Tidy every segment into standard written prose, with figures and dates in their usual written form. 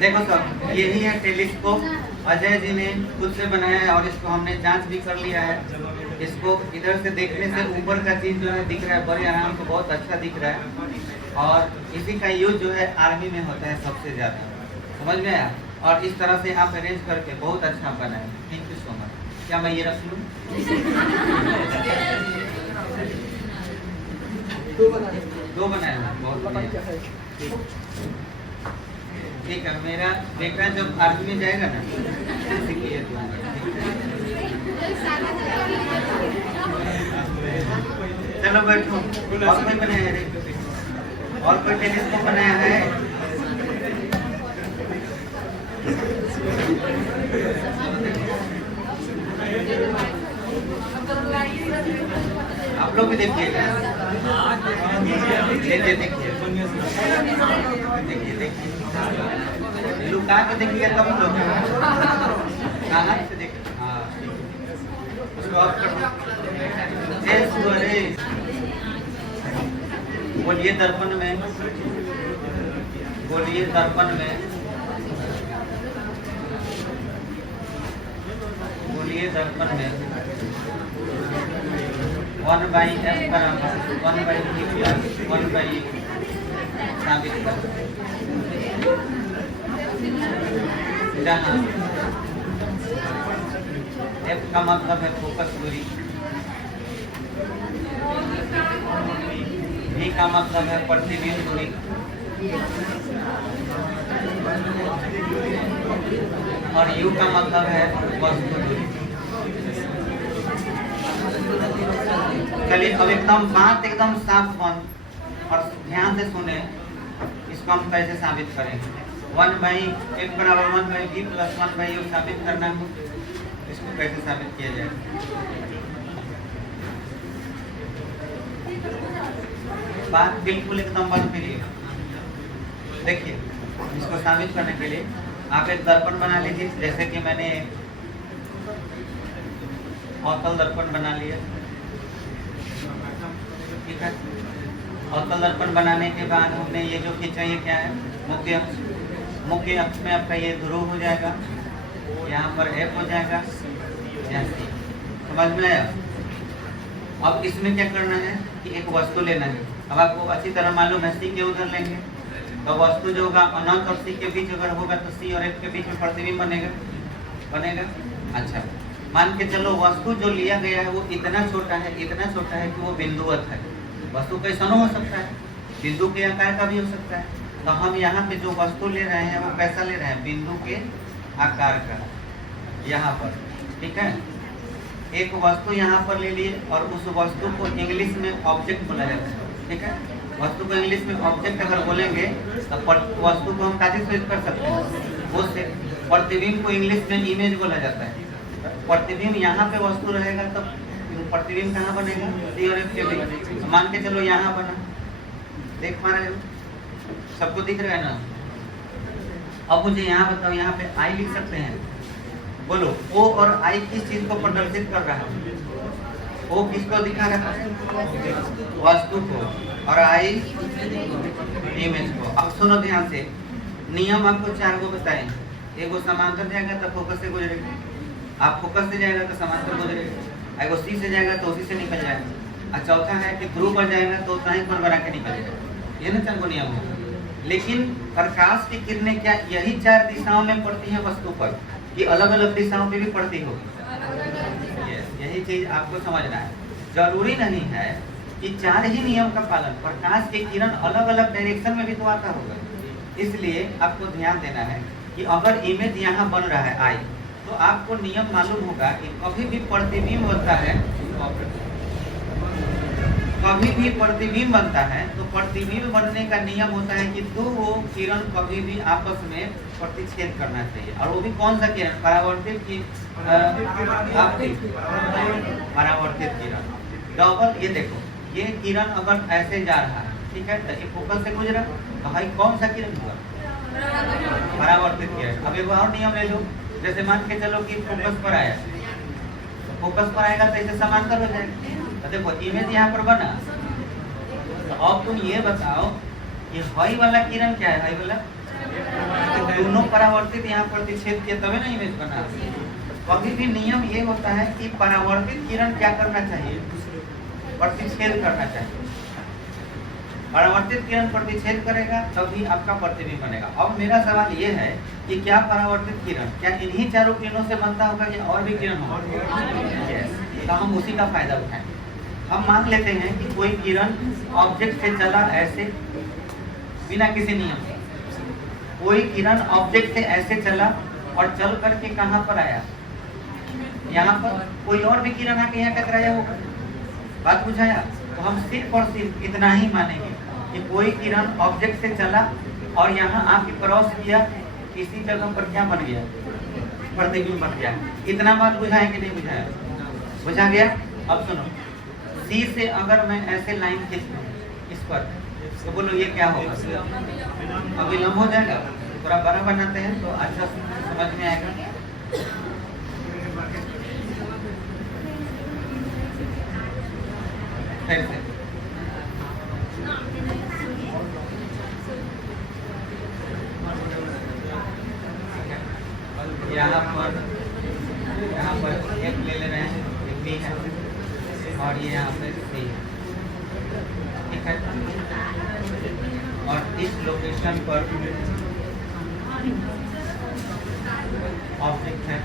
देखो सब, यही है टेलीस्कोप। अजय जी ने खुद से बनाया है और इसको हमने जांच भी कर लिया है। इसको इधर से देखने से ऊपर का चीज जो है दिख रहा है बड़े आराम से, बहुत अच्छा दिख रहा है। और इसी का यूज जो है आर्मी में होता है सबसे ज्यादा, समझ में आया। और इस तरह से आप अरेंज करके बहुत अच्छा बनाए। Thank you so much. क्या मैं ये रख लूँ? दो बनाए हैं, बहुत बढ़िया। ठीक है, मेरा बेटा जब आर्मी में जाएगा ना सीखिए चलो बैठो। और कोई बनाया है? और कोई टेलीस्कोप बनाया है? आप लोग भी देखिएगा। देखिए देखिए देखिए देखिए, लुका के देखिएगा कब लोग खाना से देखिए। हाँ, उसको ऑफ कर दो। बोलिए दर्पण में, बोलिए दर्पण में, बोलिए दर्पण में 1/f बराबर 1/v प्लस 1/e साबित कर। जहाँ f का मतलब है फोकस दूरी, v का मतलब है प्रतिबिंब दूरी, और u का मतलब है वस्तु दूरी। चलिए अब एकदम बात एकदम साफ बंद और ध्यान से सुने। इसको हम कैसे साबित करेंगे? 1/f बराबर 1/v प्लस 1/u साबित करना है। इसको कैसे साबित किया जाए? बात बिल्कुल एकदम बंद करिए। देखिए, इसको साबित करने के लिए आप एक दर्पण बना लीजिए। जैसे कि मैंने अवतल दर्पण बना लिया, ठीक है। अवतल दर्पण बनाने के बाद हमने ये जो खींचा, ये क्या है? मुख्य अक्ष। मुख्य अक्ष में आपका ये ध्रुव हो जाएगा, यहाँ पर F हो जाएगा, यहाँ C। समझ में आया? अब इसमें क्या करना है कि एक वस्तु लेना है। अब आपको अच्छी तरह मालूम है C के उधर लेंगे तो वस्तु जो होगा अनंत और C के बीच अगर होगा तो C और F के बीच में प्रतिबिंब बनेगा, बनेगा। अच्छा, मान के चलो वस्तु जो लिया गया है वो इतना छोटा है, इतना छोटा है कि वो बिंदुवत है। वस्तु कैसा हो सकता है? बिंदु के आकार का भी हो सकता है। तो हम यहाँ पे जो वस्तु ले रहे हैं वो कैसा ले रहे हैं? बिंदु के आकार का, यहाँ पर, ठीक है। एक वस्तु यहाँ पर ले लिए और उस वस्तु को इंग्लिश में ऑब्जेक्ट बोला जाता है, ठीक है। वस्तु को इंग्लिश में ऑब्जेक्ट अगर बोलेंगे तो वस्तु को हम कैसे स्विच कर सकते हैं? वो से प्रतिबिंब को इंग्लिश में इमेज बोला जाता है। प्रतिबिंब यहाँ पे वस्तु रहेगा तो प्रतिबिंब कहाँ बनेगा? C और F के बीच। मान के चलो यहाँ बना, देख पा रहे हो? सबको दिख रहा है ना? अब मुझे यहाँ बताओ, यहाँ पे I लिख सकते हैं? बोलो, O और I किस चीज को प्रदर्शित कर रहा है? O किसको दिखा रहा है? वस्तु को, और I इमेज को। अब सुनो ध्यान से, नियम आपको 4 को बताएं। एगो समांतर जाएगा तो फोकस से गुजरेगा, आप फोकस से जाएगा तो समांतर गुजरेगा, एगो C से जाएगा तो उसी से निकल जाएगा, और चौथा है कि ध्रुव पर जाएगा तो उतना ही कोण बना के निकल जाएगा। ये ना 4 नियम है। लेकिन प्रकाश की किरणें क्या यही 4 दिशाओं में पड़ती हैं वस्तु पर, कि अलग अलग दिशाओं में भी पड़ती होगी? यही चीज आपको समझना है। जरूरी नहीं है कि 4 ही नियम का पालन, प्रकाश की किरण अलग अलग डायरेक्शन में भी तो आता होगा। इसलिए आपको ध्यान देना है कि अगर इमेज यहाँ बन रहा है I, तो आपको नियम मालूम होगा कि कभी भी प्रतिबिंब बनता है, कभी भी प्रतिबिंब बनता है तो प्रतिबिंब बनने का नियम होता है कि 2 किरण कभी भी आपस में प्रतिच्छेद करना चाहिए। और वो भी कौन सा किरण? परावर्तित की परावर्तित किरण डबल। ये देखो, ये किरण अगर ऐसे जा रहा है, ठीक है, तो ये फोकस से गुजरा तो भाई कौन सा किरण हुआ? परावर्तित किरण। अब एक और नियम ले लो, जैसे मान के चलो कि फोकस पर आया, फोकस पर आएगा तो इसे समांतर हो जाएगा। तो देखो इमेज यहाँ पर बना। तो अब तुम ये बताओ कि हई वाला किरण क्या है? हई वाला दोनों परावर्तित यहाँ प्रतिच्छेद किया तभी ना इमेज बना। कभी भी नियम ये होता है कि परावर्तित किरण क्या करना चाहिए, प्रतिच्छेद करना चाहिए। परावर्तित किरण प्रतिच्छेद करेगा तभी आपका प्रतिबिंब बनेगा। अब मेरा सवाल ये है कि क्या परावर्तित किरण क्या इन्हीं चारों किरणों से बनता होगा या और भी किरण होगा? यस, तो हम उसी का फायदा उठाएंगे। हम मान लेते हैं कि कोई किरण ऑब्जेक्ट से चला ऐसे बिना किसी नियम के, कोई किरण ऑब्जेक्ट से ऐसे चला और चल करके कहाँ पर आया, यहाँ पर। कोई और भी किरण आके यहाँ टकराया होगा। बात बुझाया? तो हम सिर्फ और सिर्फ इतना ही मानेंगे कि कोई किरण ऑब्जेक्ट से चला और यहाँ आके क्रॉस किया, किसी जगह पर क्या बन गया, प्रतिबिंब बन गया। इतना बात बुझाए कि नहीं बुझाया? बुझा गया? अब सुनो, सी से अगर मैं ऐसे लाइन खींच लूं इस पर, तो बोलो ये क्या होगा? अभिलंब हो जाएगा। थोड़ा बड़ा बनाते हैं तो अच्छा समझ में आएगा। फिर से यहाँ पर एक ले ले रहे हैं, एक बी है और ये यहाँ पे सी है, ठीक है। और इस लोकेशन पर ऑब्जेक्ट है,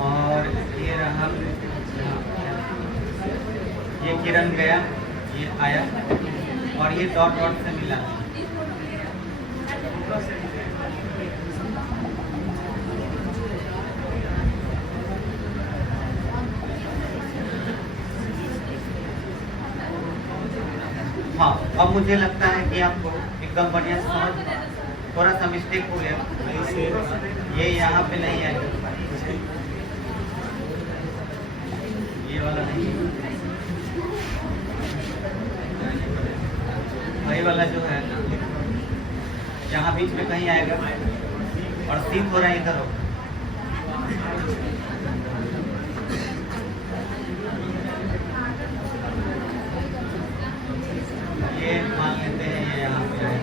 और ये रहा, ये किरण गया, ये आया और ये डॉट डॉट से मिला। हाँ, अब मुझे लगता है कि आपको एकदम बढ़िया से समझ, थोड़ा सा मिस्टेक हो गया, ये यहाँ पे नहीं है, ये वाला नहीं, वही वाला जो है यहाँ बीच में कहीं आएगा और सी थोड़ा इधर होगा। ये मान लेते हैं ये यहाँ पे है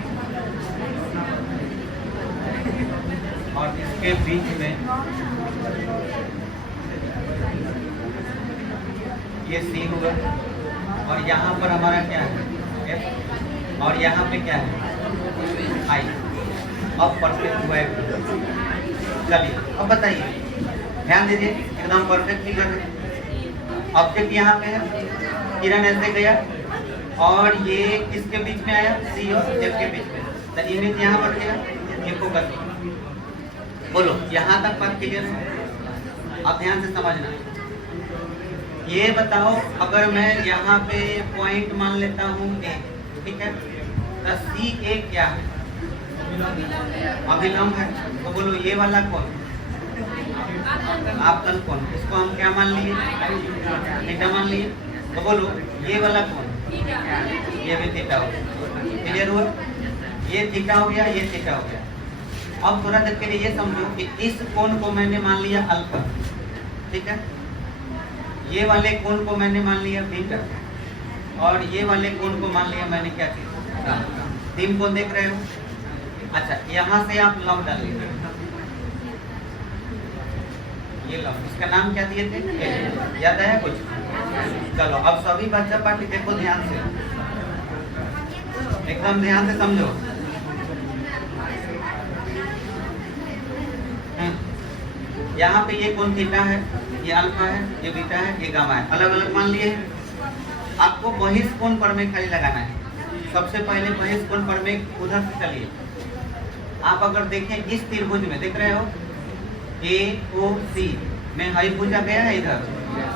और इसके बीच में ये सी होगा और यहाँ पर हमारा क्या है F और यहाँ पे क्या है I। अब परफेक्ट हुआ है। चलिए अब बताइए, ध्यान दीजिए, एकदम परफेक्ट फिगर है। ऑब्जेक्ट यहाँ पे है, किरण ऐसे गया और ये किसके बीच में आया, सी और F के बीच में, तो इमेज यहाँ पर गया, ये फोकस। बोलो यहाँ तक बात क्लियर है? अब ध्यान से समझना। ये बताओ, अगर मैं यहाँ पे पॉइंट मान लेता हूँ ए, ठीक है, तो सी ए क्या है, अभिलंब है। तो बोलो ये वाला कौन, आपतन कौन, इसको हम क्या मान लिए, थीटा मान लिए। तो बोलो ये वाला कौन, ये भी थीटा हो गया। क्लियर हुआ? ये थीटा हो गया, ये थीटा हो गया। अब थोड़ा देर के लिए ये समझो कि इस कोण को मैंने मान लिया अल्फा, ठीक है, ये वाले कोण को मैंने मान लिया बीटा और ये वाले कोण को मान लिया मैंने क्या किया, तीन कोण देख रहे हो। अच्छा, यहाँ से आप लंब डाल लीजिए, ये लंब, इसका नाम क्या दिए थे, याद आया कुछ? चलो अब सभी बच्चा पार्टी देखो ध्यान से, एकदम ध्यान से समझो। यहाँ पे ये कोण थीटा है, ये अल्फा है, ये बीटा है, ये गामा है, अलग अलग मान लिए हैं। आपको बहिष्कोण प्रमेय खाली लगाना है। सबसे पहले बहिष्कोण प्रमेय उधर से चलिए। आप अगर देखें इस त्रिभुज में, देख रहे हो AOC में हई भुजा गया है इधर,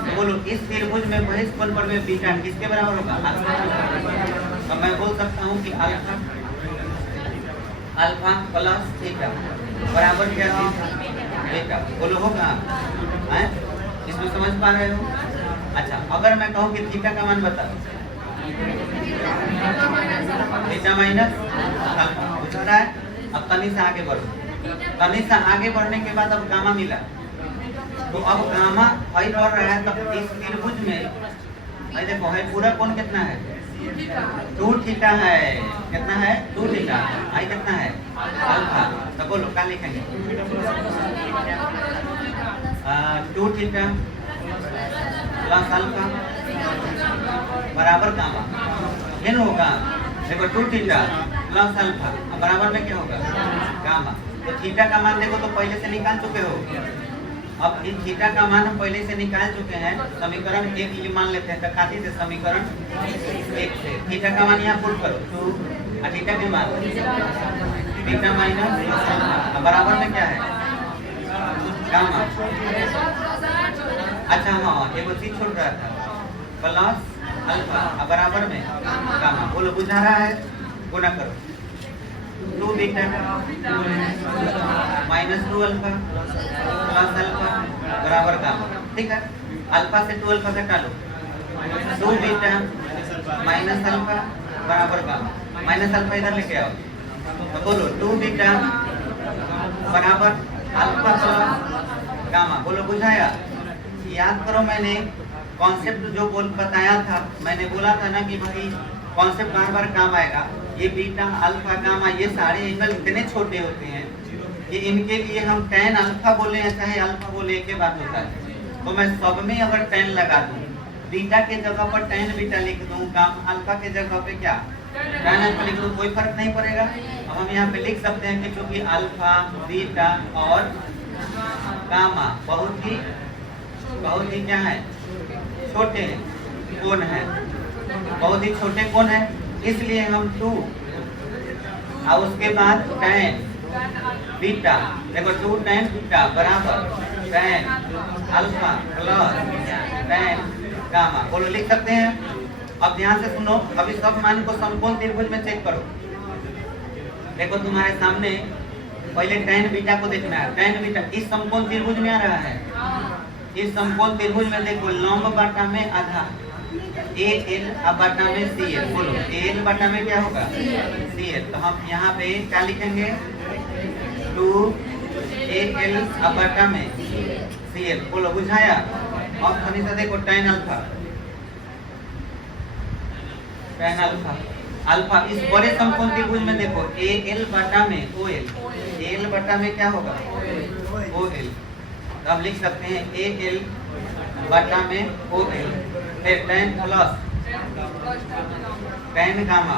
तो बोलो इस त्रिभुज में बहिष्कोण प्रमेय बीटा किसके बराबर होगा, अल्फा। तो मैं बोल सकता हूँ कि अल्फा प्लस थीटा बराबर क्या है, बीटा। बोलो होगा, इसमें समझ पा रहे हो? अच्छा, अगर मैं कहूँ कि थीटा का मान बताओ, थीटा माइनस अल्फा बुझा रहा है। अब तनी से आगे बढ़ो, तनी से आगे बढ़ने के बाद अब गामा मिला, तो अब गामा वही बढ़ रहा है। तब इस त्रिभुज में भाई देखो है पूरा कोण कितना है 2 थीटा है। कितना है 2 थीटा। आई कितना है अल्फा। तो बोलो क्या लिखेंगे 2 थीटा प्लस अल्फा बराबर गामा। ये होगा देखो 2 थीटा प्लस अल्फा बराबर में क्या होगा गामा। तो थीटा का मान देखो तो पहले से निकाल चुके हो। अब इन थीटा का मान हम पहले से निकाल चुके हैं। समीकरण 1 ये मान लेते हैं तो खाते थे समीकरण 1 से। थीटा का मान यहाँ पुट करो 2 और थीटा के मान थीटा माइनस बराबर में क्या है गामा। अच्छा हाँ एक चीज छोड़ रहा था प्लस अल्फा बराबर में गामा। बोलो बुझा रहा है। गुना करो 2 beta minus 2 alpha plus alpha बराबर गामा। ठीक है। अल्फा से 2 अल्फा घटा लो 2 बीटा माइनस अल्फा बराबर गामा। माइनस अल्फा इधर लेके आओ तो बोलो 2 बीटा बराबर अल्फा प्लस गामा। बोलो बुझाया। याद करो मैंने कॉन्सेप्ट जो बताया था, मैंने बोला था ना कि भाई कॉन्सेप्ट बार बार काम आएगा। ये बीटा अल्फा गामा ये सारे एंगल इतने छोटे होते हैं कि इनके लिए हम tan अल्फा बोले या चाहे अल्फा बोले एक ही बात होता है। तो मैं सब में अगर tan लगा दूं, बीटा के जगह पर tan बीटा लिख दूं, गामा अल्फा के जगह पे क्या tan अल्फा लिख दूं, कोई फर्क नहीं पड़ेगा। अब हम यहाँ पे लिख सकते हैं कि चूंकि अल्फा बीटा और गामा बहुत ही क्या है छोटे कोण है, बहुत ही छोटे कोण है। इसलिए हम 2 और उसके बाद tan बीटा देखो 2 tan बीटा बराबर tan alpha plus tan gamma. बोलो लिख सकते हैं। अब ध्यान से सुनो, अभी सब मान को समकोण त्रिभुज में चेक करो। देखो तुम्हारे सामने पहले tan बीटा को देखना है। tan बीटा इस समकोण त्रिभुज में आ रहा है। इस समकोण त्रिभुज में देखो लंब बाटा में आधा AL बटा में CL। बोलो AL बटा में क्या होगा CL। तो हम यहाँ पे क्या लिखेंगे 2 AL बटा में CL। बोलो बुझाया। अब हमेशा देखो tan अल्फा अल्फा इस बड़े समकोण त्रिभुज में देखो AL बटा में OL। AL बटा में क्या होगा OL। तो हम लिख सकते हैं AL बटा में OL फिर tan प्लस tan गामा।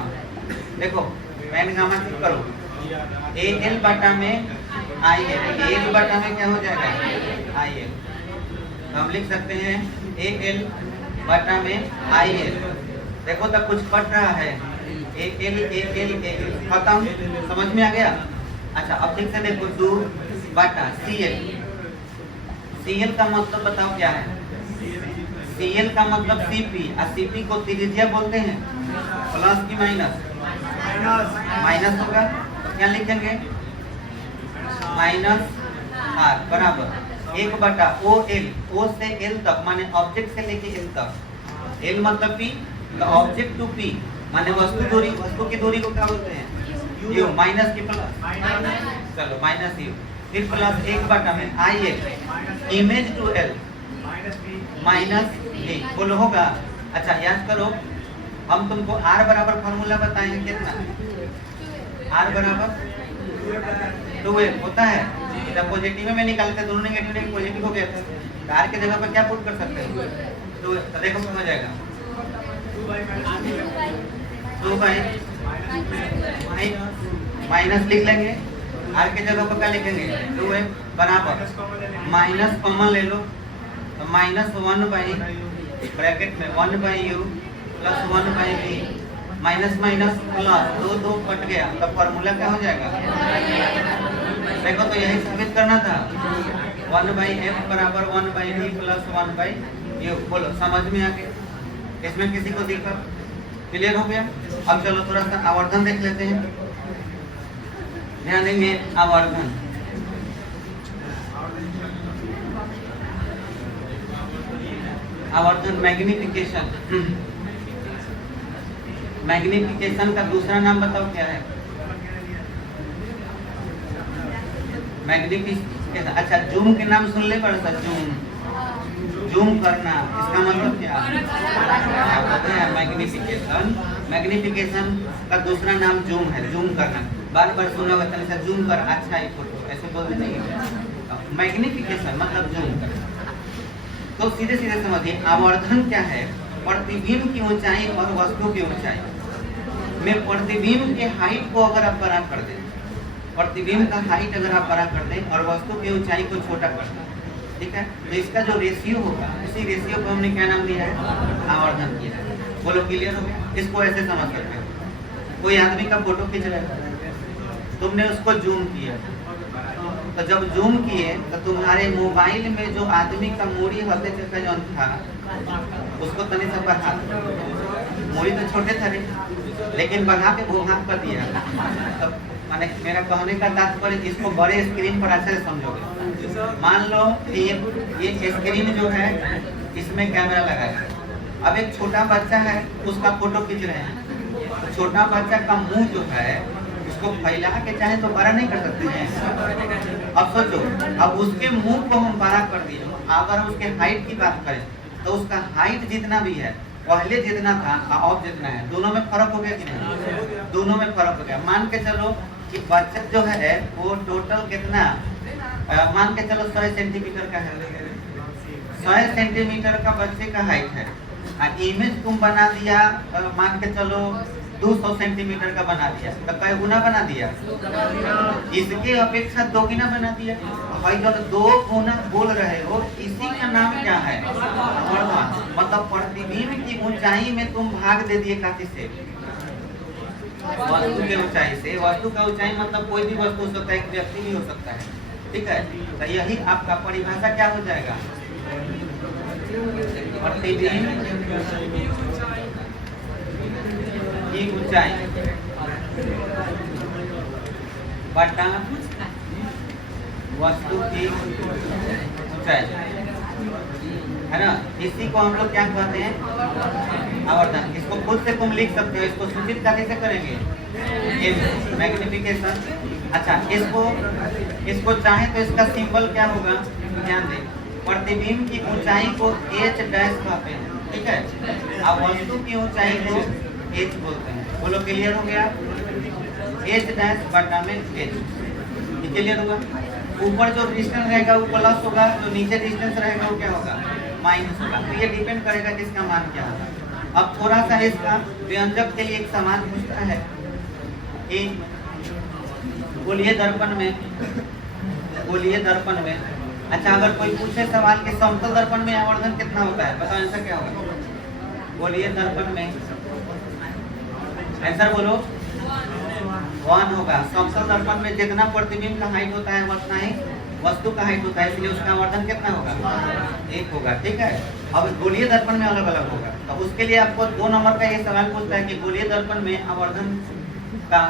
देखो tan गामा ठीक करो AL बटा में IL। AL बटा में क्या हो जाएगा IL। तो हम लिख सकते हैं AL बटा में IL। देखो तब कुछ कट रहा है AL खत्म। समझ में आ गया। अच्छा अब ठीक से देखो 2 बटा CL। CL का मतलब बताओ क्या है। CL का मतलब CP और CP को त्रिज्या बोलते हैं। प्लस की माइनस होगा तो क्या लिखेंगे माइनस R बराबर 1 बटा OL। O से L तक माने ऑब्जेक्ट से लेके L तक। L मतलब P तो ऑब्जेक्ट टू P माने वस्तु की दूरी को क्या बोलते हैं U माइनस की प्लस। चलो माइनस U फिर प्लस 1 बटा में IL image to L minus B। बोलो होगा। अच्छा याद करो हम तुमको R बराबर फॉर्मूला बताएंगे कितना R बराबर 2L होता है। जब पॉजिटिव में निकालते दोनों नेगेटिव नेगेटिव पॉजिटिव हो गया था तो R के जगह पर क्या पुट कर सकते हैं 2। तो देखो क्या हो जाएगा 2 बाई माइनस लिख लेंगे। R के जगह पर क्या लिखेंगे 2 बराबर माइनस कॉमन ले लो तो माइनस 1 बाई ब्रैकेट में 1 by U plus 1 by B minus minus plus 2 cut गया तो फॉर्मूला क्या हो जाएगा। देखो तो यही साबित करना था 1 बाई F बराबर 1 by B plus 1 by U। बोलो समझ में आ गया। इसमें किसी को दिखा क्लियर हो गया। अब चलो थोड़ा सा आवर्धन देख लेते हैं। ध्यान देंगे आवर्धन। आवर्धन मैग्निफिकेशन मैग्निफिकेशन का दूसरा नाम बताओ क्या है? मैग्निफिकेशन, अच्छा जूम के नाम सुन ले पड़ा था, जूम करना, इसका मतलब क्या है? मैग्निफिकेशन, मैग्निफिकेशन का दूसरा नाम जूम है, जूम करना। बार बार सुना होगा तनिक सा जूम कर, अच्छा है फोटो, ऐसे बोलते नहीं। मैग्निफिकेशन मतलब जूम करना। तो सीधे सीधे समझिए, आवर्धन क्या है? प्रतिबिंब की ऊंचाई और वस्तु की ऊंचाई में प्रतिबिंब के हाइट को अगर आप बड़ा कर दें, प्रतिबिंब का हाइट अगर आप बड़ा कर दें और वस्तु की ऊंचाई को छोटा कर दें, ठीक है, तो इसका जो रेशियो होगा, उसी रेशियो को हमने क्या नाम दिया है? आवर्धन किया है। बोलो क्लियर हो गया? इसको ऐसे समझ सकते हो, कोई आदमी का फोटो खींच रहा है, तुमने उसको जूम किया, तो जब जूम किए तो तुम्हारे मोबाइल में जो आदमी का मूड़ी हल्के का जो था, उसको तनी सा बढ़ा, मूड़ी तो छोटे था लेकिन बढ़ा के भूभाग कर दिया। तब माने मेरा कहने का तात्पर्य, इसको बड़े स्क्रीन पर अच्छे से समझोगे। मान लो कि ये स्क्रीन जो है इसमें कैमरा लगा है, अब एक छोटा बच्चा है उसका फोटो खींच रहे हैं, तो छोटा बच्चा का मुंह जो है उसको फैला के चाहे तो बड़ा नहीं कर सकते हैं। अब सोचो, अब उसके मुंह को हम बड़ा कर दिए, अगर हम उसके हाइट की बात करें तो उसका हाइट जितना भी है पहले जितना था अब जितना है, दोनों में फर्क हो गया कि नहीं? दोनों में फर्क हो गया। मान के चलो कि बच्चा जो है वो टोटल कितना, मान के चलो 100 सेंटीमीटर का है, 100 सेंटीमीटर का बच्चे का हाइट है, इमेज तुम बना दिया, मान के चलो 200 सेंटीमीटर का बना दिया, तो कई गुना बना दिया? इसके अपेक्षा 2 गुना बना दिया। भाई जब 2 गुना बोल रहे हो, इसी का नाम क्या है? मतलब प्रतिबिंब की ऊंचाई में तुम भाग दे दिए काफी से, वस्तु के ऊंचाई से। वस्तु का ऊंचाई मतलब कोई भी वस्तु हो सकता है, एक व्यक्ति भी हो सकता है, ठीक है। तो यही आपका परिभाषा क्या हो जाएगा? प्रतिबिंब की ऊंचाई बटा वस्तु की ऊंचाई, है ना। इसी को हम लोग क्या कहते हैं? आवर्धन। इसको खुद से तुम लिख सकते हो, इसको सूचित कैसे करेंगे? मैग्निफिकेशन। अच्छा, इसको चाहे तो इसका सिंबल क्या होगा? ध्यान दें, प्रतिबिंब की ऊंचाई को h डैश कहते हैं, ठीक है। अब वस्तु की ऊंचाई को h बोलते हैं। बोलो क्लियर हो गया? h डैश बटा में h, क्लियर होगा? ऊपर जो डिस्टेंस रहेगा वो प्लस होगा, जो नीचे डिस्टेंस रहेगा वो क्या होगा? माइनस होगा। तो ये डिपेंड करेगा कि इसका मान क्या होगा। अब थोड़ा सा इसका व्यंजक के लिए एक सवाल पूछता है कि गोलीय दर्पण में, अच्छा अगर कोई पूछे सवाल के समतल दर्पण में आवर्धन कितना होता है, बताओ आंसर क्या होगा? गोलीय दर्पण में आंसर बोलो 1 होगा। समतल दर्पण में जितना प्रतिबिंब का हाइट होता है उतना ही वस्तु का हाइट होता है, इसलिए उसका आवर्धन कितना होगा? 1 होगा, ठीक है। अब गोलीय दर्पण में अलग अलग होगा, तो उसके लिए आपको 2 नंबर का ये सवाल पूछता है कि गोलीय दर्पण में आवर्धन का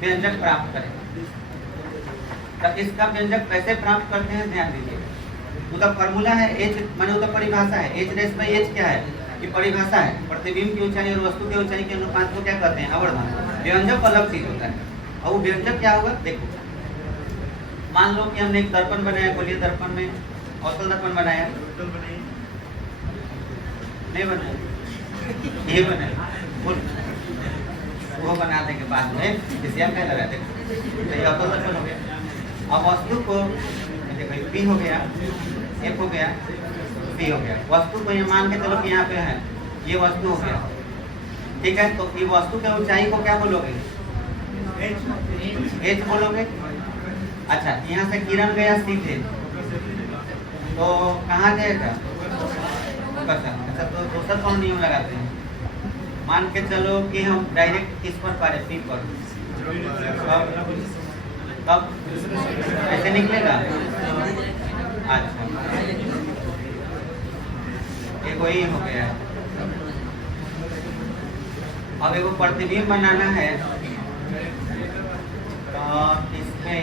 व्यंजक प्राप्त करें। तो इसका व्यंजक कैसे प्राप्त करते हैं ध्यान दीजिए। उसका फॉर्मूला है h, माने उसका परिभाषा है h डैश बाई h। क्या है? ये परिभाषा है। प्रतिबिंब की ऊंचाई और वस्तु की ऊंचाई के अनुपात को क्या कहते हैं? आवर्धन। व्यंजक अलग चीज होता है, और वो व्यंजक क्या होगा देखो। मान लो कि हमने एक दर्पण बनाया, गोलीय दर्पण में अवतल दर्पण बनाया, नहीं बनाया, ये बनाया, वो बना देंगे बाद में, इसे हम क्या लगा देंगे, ये अवतल दर्पण हो गया। अब वस्तु को देखो P हो गया, F हो गया, P हो गया। वस्तु को ये मान के चलो कि यहाँ पे है, ये वस्तु हो गया, ठीक है। तो ये वस्तु के ऊंचाई को क्या बोलोगे? h बोलोगे। अच्छा, यहाँ से किरण गया सीधे, तो कहाँ जाएगा? अच्छा, तो दूसरा कौन नियम लगाते हैं? मान के चलो कि हम डायरेक्ट किस पर पारे? P पर। कब ऐसे निकलेगा? अच्छा, एक वही हो गया। अब एक प्रतिबिंब बनाना है, तो इसमें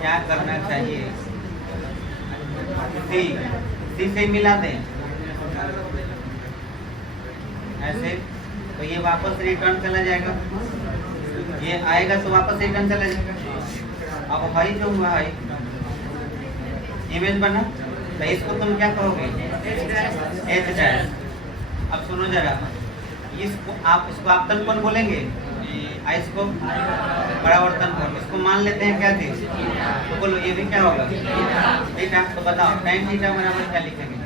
क्या करना चाहिए? सी से मिला दें, ऐसे तो ये वापस रिटर्न चला जाएगा, ये आएगा तो वापस रिटर्न चला जाएगा। अब हाई जो हुआ है इमेज बना, तो इसको तुम क्या कहोगे, एच डैश। अब सुनो जरा, इसको आपतन कोण बोलेंगे, इसको परावर्तन कोण, इसको मान लेते हैं क्या चीज, तो बोलो ये भी क्या होगा, थीटा। तो बताओ tan थीटा बराबर क्या लिखेंगे,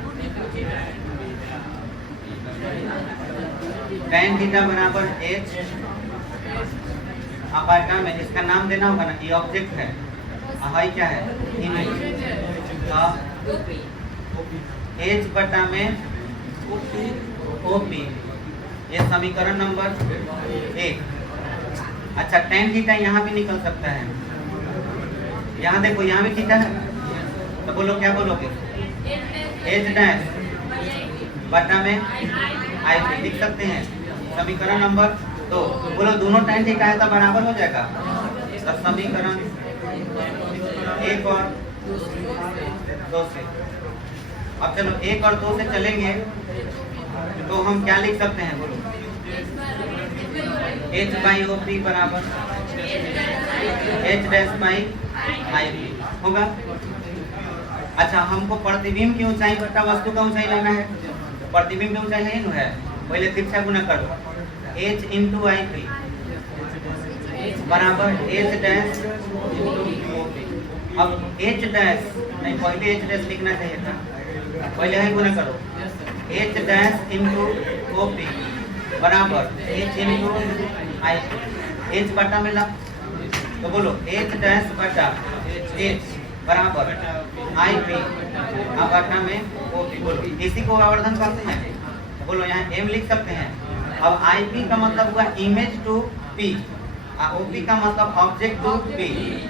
tan थीटा बराबर h अपार्टा में, इसका नाम देना होगा ना, ये ऑब्जेक्ट है, हाई क्या है, इमेज, h बटा में OP, ये समीकरण नंबर 1। अच्छा tan थीटा यहाँ भी निकल सकता है, यहाँ देखो यहाँ भी थीटा है, तो बोलो क्या बोलोगे, h डैश बटा में IP लिख सकते हैं, समीकरण नंबर 2। बोलो दोनों tan थीटा है तो बराबर हो जाएगा, तो समीकरण 1 और 2 से। अब चलो 1 और 2 से चलेंगे तो हम क्या लिख सकते हैं, बोलो h बाई OP बराबर h डैश बाई IP होगा। अच्छा हमको प्रतिबिंब की ऊंचाई बटा वस्तु का ऊंचाई लेना है, तो प्रतिबिंब की ऊंचाई है, पहले तिरछा गुना कर दो, h इंटू IP बराबर h डैश। अब h डैश नहीं, पहले h डैश लिखना चाहिए था, पहले ही गुना करो, h डैश इंटू OP बराबर h इंटू IP, h बटा में ला, तो बोलो h डैश बटा h बराबर IP बटा में OP। बोलो इसी को आवर्धन कहते हैं, तो बोलो यहाँ m लिख सकते हैं। अब IP का मतलब हुआ इमेज टू P, OP का मतलब ऑब्जेक्ट टू P,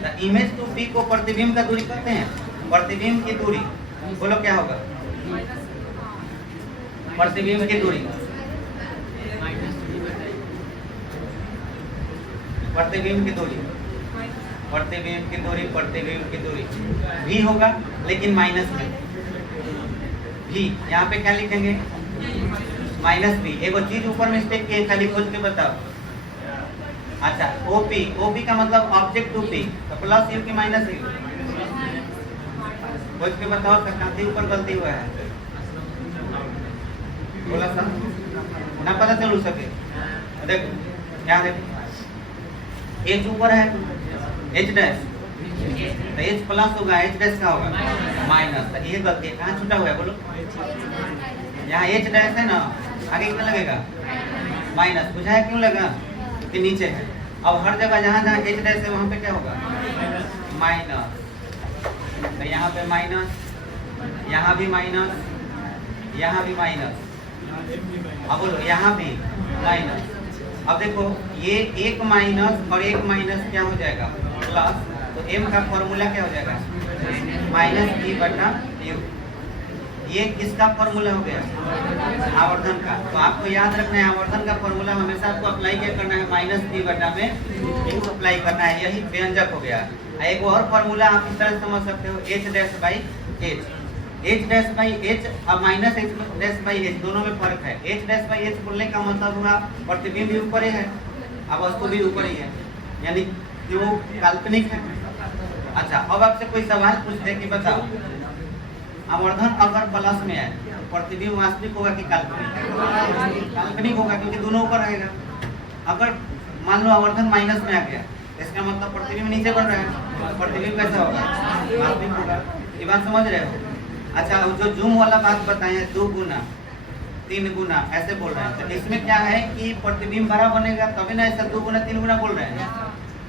तो इमेज टू P को प्रतिबिंब का दूरी कहते हैं, प्रतिबिंब की दूरी बोलो क्या होगा, प्रतिबिंब की दूरी, प्रतिबिंब की दूरी, प्रतिबिंब की दूरी, प्रतिबिंब की दूरी भी होगा लेकिन माइनस में, भी यहाँ पे क्या लिखेंगे, माइनस भी। एक चीज ऊपर मिस्टेक की खाली खोज के बताओ। अच्छा OP का मतलब ऑब्जेक्ट टू P, तो प्लस यू की माइनस यू, खोज के बताओ कहाँ ऊपर गलती हुआ है, बोला सा ना पता चल सके। देखो यहाँ देखो h ऊपर है h डैश, तो h प्लस होगा, h डैश का होगा माइनस, तो ये गलती है, कहाँ छूटा हुआ है बोलो, यहाँ h डैश है ना, आगे कितना लगेगा माइनस, बुझाया क्यों लगा कि नीचे है। अब हर जगह जहाँ जहाँ h डैश है वहाँ पे क्या होगा माइनस, तो यहाँ पे माइनस, यहाँ भी माइनस, यहाँ भी माइनस, अब बोलो यहाँ भी माइनस। अब देखो ये एक माइनस और एक माइनस क्या हो जाएगा प्लस, तो m का फॉर्मूला क्या हो जाएगा माइनस e बटा u, ये किसका फॉर्मूला हो गया आवर्धन का। तो आपको याद रखना है आवर्धन का फॉर्मूला हमेशा आपको अप्लाई क्या करना है, माइनस e बटा में u अप्लाई करना है, यही व्यंजक हो गया। एक और फॉर्मूला आप इस तरह समझ सकते हो, h dash by h, h dash by h अब minus h dash by h दोनों में फर्क है। h डैश बाई h बोलने का मतलब हुआ प्रतिबिंब भी ऊपर ही है, अब वस्तु भी ऊपर ही है, यानी कि वो काल्पनिक है। अच्छा अब आपसे कोई सवाल पूछ दे कि बताओ आवर्धन अगर प्लस में है तो प्रतिबिंब वास्तविक होगा कि काल्पनिक, काल्पनिक होगा क्योंकि दोनों ऊपर रहेगा। अगर मान लो आवर्धन माइनस में आ गया, इसका मतलब प्रतिबिंब नीचे बढ़ रहा है, प्रतिबिंब कैसा होगा वास्तविक होगा। ये बात समझ रहे हो। अच्छा जो जूम वाला बात बताए 2 गुना 3 गुना ऐसे बोल रहे हैं, तो इसमें क्या है कि प्रतिबिंब बड़ा बनेगा तभी ना ऐसा 2 गुना 3 गुना बोल रहे हैं।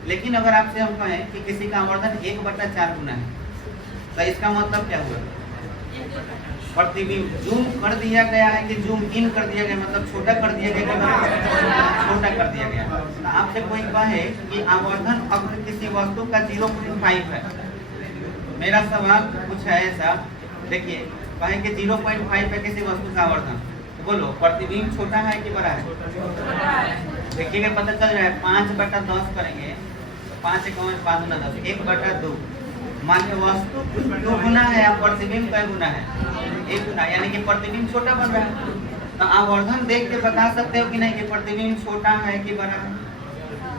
लेकिन अगर आपसे हम कहें कि किसी का आवर्धन 1/4 गुना है, तो इसका मतलब क्या हुआ प्रतिबिंब जूम कर दिया गया है कि जूम इन कर दिया गया, मतलब छोटा कर दिया गया, छोटा कर दिया गया। तो आपसे कोई कहे कि आवर्धन अगर किसी वस्तु का 0.5 है, मेरा सवाल कुछ है ऐसा, देखिए कहें कि 0.5 है किसी वस्तु का आवर्धन, तो बोलो प्रतिबिंब छोटा है कि बड़ा है। देखिएगा पता चल रहा है 5/10 करेंगे तो 5 × 5 × 10 1/2, मान लो वस्तु 2 गुना है, अब प्रतिबिंब कई गुना है 1 गुना, यानी कि प्रतिबिंब छोटा बन रहा है। तो आवर्धन देख के बता सकते हो कि नहीं कि प्रतिबिंब छोटा है कि बड़ा है।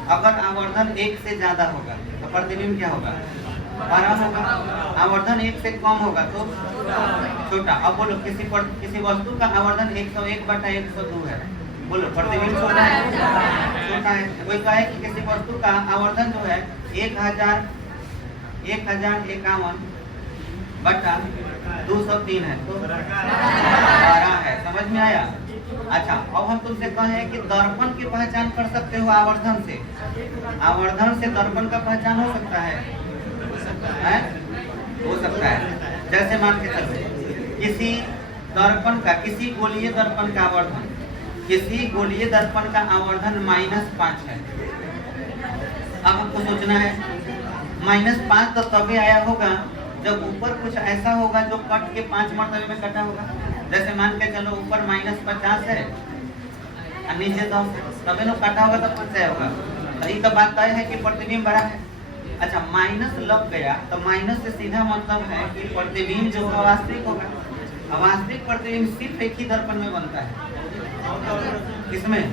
अगर आवर्धन 1 से ज्यादा होगा तो प्रतिबिंब क्या होगा, बड़ा होगा। आवर्धन 1 से कम होगा तो छोटा। अब बोलो किसी वस्तु का आवर्धन 101/102 है, बोलो प्रतिबिंब छोटा है, छोटा है। कोई कहे कि किसी वस्तु का आवर्धन जो है 1051/203 है तो बड़ा है। समझ में आया? अच्छा, अब हम तुमसे कहें कि दर्पण की पहचान कर सकते हो आवर्धन से। आवर्धन से दर्पण का पहचान हो सकता है? हो सकता है। जैसे मान के चलो किसी दर्पण का, किसी गोलीय दर्पण का आवर्धन, किसी गोलीय दर्पण का आवर्धन -5 है। अब हमको सोचना है -5 तो तभी आया होगा जब ऊपर कुछ ऐसा होगा जो कट के 5 मर्तबे में कटा होगा। जैसे मान के चलो ऊपर -50 है और नीचे 10 है, तभी ना कटा होगा तो फंस जाएगा होगा। तो ये तो बात तय है कि प्रतिबिंब बड़ा है। अच्छा, माइनस लग गया तो माइनस से सीधा मतलब है कि प्रतिबिंब जो है वास्तविक होगा। अब वास्तविक प्रतिबिंब सिर्फ एक ही दर्पण में बनता है। किसमें?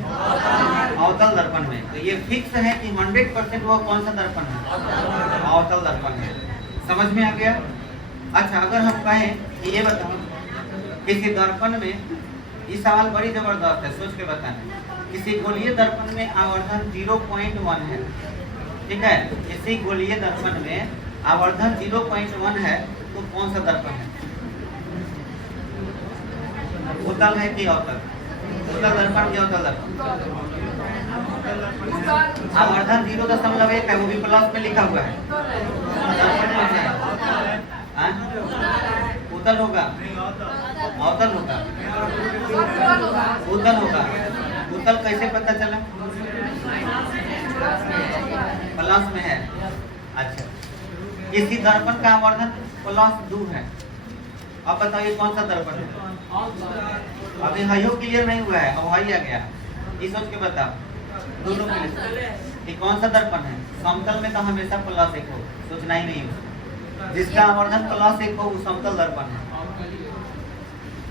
अवतल दर्पण में। तो ये फिक्स है कि 100% वो कौन सा दर्पण है, अवतल दर्पण है। समझ में आ गया? अच्छा, अगर हम कहें कि ये बताओ किसी दर्पण में, ये सवाल बड़ी जबरदस्त है, सोच के बताना। किसी गोलीय दर्पण में आवर्धन 0.1 है, ठीक है। किसी गोलीय दर्पण में आवर्धन 0.1 है तो कौन सा दर्पण है? उत्तल है कि अवतल? उत्तल दर्पण की अवतल दर्पण? आवर्धन 0.1 है, वो भी प्लस में लिखा हुआ है। उत्तल होगा, अवतल होगा, उत्तल होगा। उत्तल कैसे पता चला? प्लस में है। अच्छा, किसी दर्पण का आवर्धन +2 है। अब बताइए कौन सा दर्पण है? अभी हाइयो क्लियर नहीं हुआ है, अब हाई आ गया। ये सोच के बताओ दोनों के लिए ये कौन सा दर्पण है। समतल में तो हमेशा +1 हो, सोचना ही नहीं हो। जिसका आवर्धन +1 हो वो समतल दर्पण है।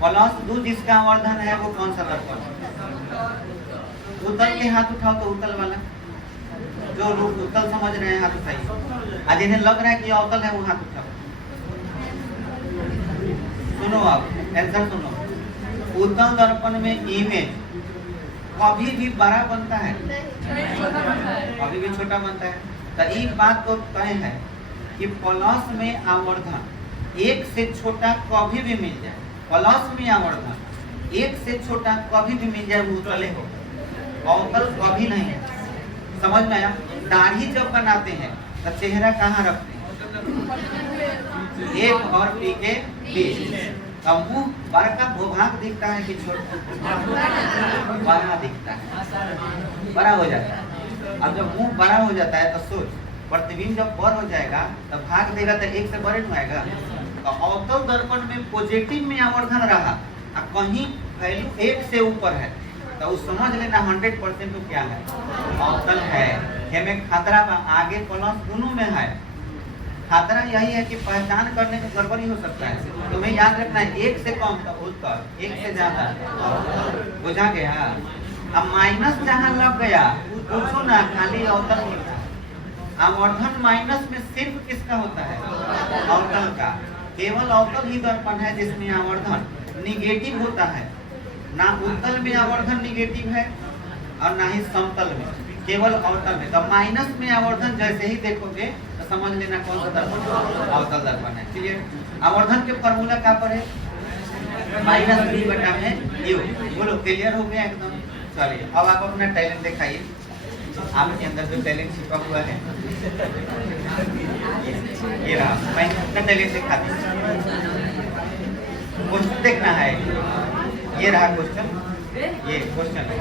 +2 जिसका आवर्धन है वो कौन सा दर्पण है? उत्तल के हाथ उठाओ तो उत्तल वाला। जो लोग उत्तल समझ रहे हैं हाथ उठाइए, और जिन्हें लग रहा है कि अवतल है वो हाथ उठाओ। सुनो, आप आंसर सुनो। उत्तल दर्पण में इमेज कभी भी बड़ा बनता है, कभी भी छोटा बनता है। तो एक बात तो तय है कि प्लस में आवर्धन 1 से छोटा कभी भी मिल जाए, प्लस में आवर्धन 1 से छोटा कभी भी मिल जाए वो उत्तल हो, अवतल कभी नहीं है। समझ में आया? दाढ़ी जब बनाते हैं तो चेहरा कहाँ रखते हैं? एक और पी के बीच। अब मुंह बड़ा का भूभाग दिखता है कि छोटा? बड़ा दिखता है, बड़ा हो जाता है। अब जब मुंह बड़ा हो जाता है तो सोच, प्रतिबिंब जब बड़ा हो जाएगा तो भाग देगा तो 1 से बड़े में आएगा। तो अवतल दर्पण में पॉजिटिव में आवर्धन रहा और कहीं वैल्यू 1 से ऊपर है तो वो समझ लेना 100% तो क्या है, अवतल है। हमें खतरा आगे प्लस दोनों में है। खतरा यही है कि पहचान करने में गड़बड़ी हो सकता है। तुम्हें याद रखना है 1 से कम तो उत्तल, 1 से ज्यादा बुझा गया। अब माइनस जहाँ लग गया पूछो ना, खाली अवतल होता है। आवर्धन माइनस में सिर्फ किसका होता है? अवतल का। केवल अवतल ही दर्पण है जिसमें आवर्धन निगेटिव होता है। ना उत्तल में आवर्धन निगेटिव है और ना ही समतल में, केवल अवतल में। तो माइनस में आवर्धन जैसे ही देखोगे तो समझ लेना कौन सा दर्पण? अवतल दर्पण है। क्लियर? आवर्धन के फॉर्मूला क्या पर है? -b/u। बोलो, क्लियर हो गया एकदम? चलिए, अब आप अपना टैलेंट दिखाइए। आपके अंदर जो टैलेंट छिपा हुआ है ये रहा। मैं अपना टैलेंट दिखाती हूँ। क्वेश्चन देखना है, ये रहा क्वेश्चन, ये क्वेश्चन है।